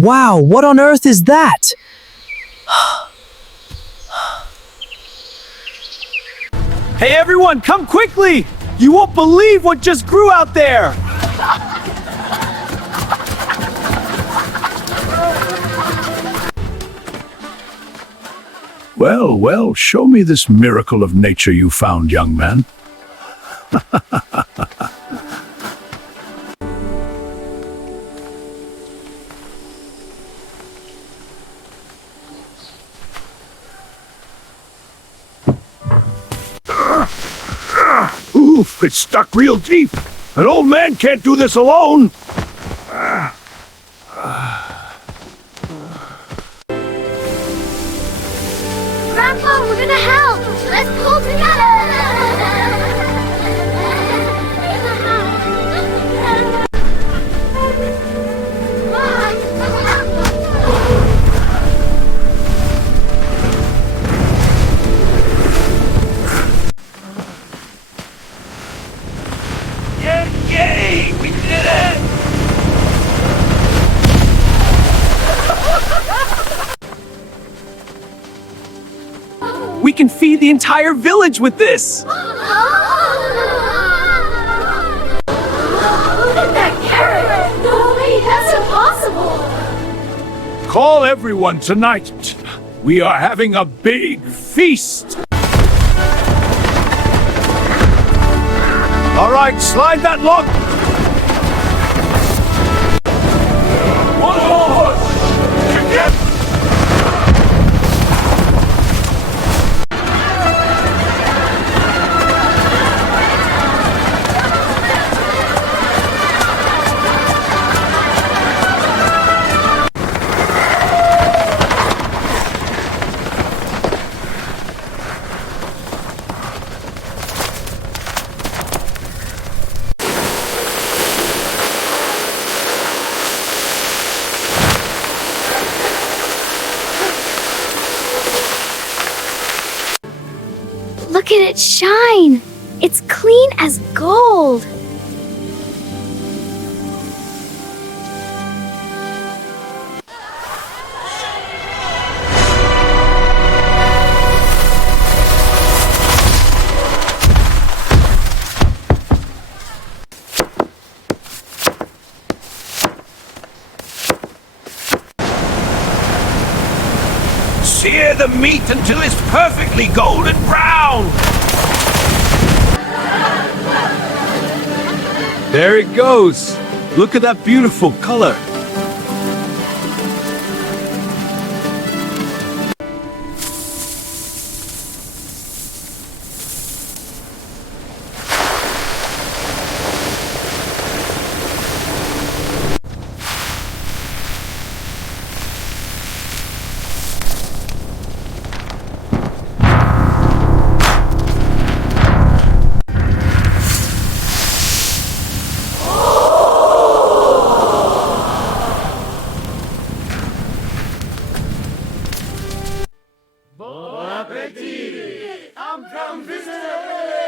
Wow, what on earth is that? Hey everyone, come quickly! You won't believe what just grew out there! Well, well, show me this miracle of nature you found, young man. Oof, it's stuck real deep. An old man can't do this alone. Grandpa, we're gonna help! Let's pull Yay! We did it! We can feed the entire village with this! Look at that carrot! No way, that's impossible! Call everyone tonight. We are having a big feast. All right, slide that log. One more. Together. Look at it shine! It's clean as gold! Sear the meat until it's perfectly golden brown. There it goes! Look at that beautiful color! I'm come visiting!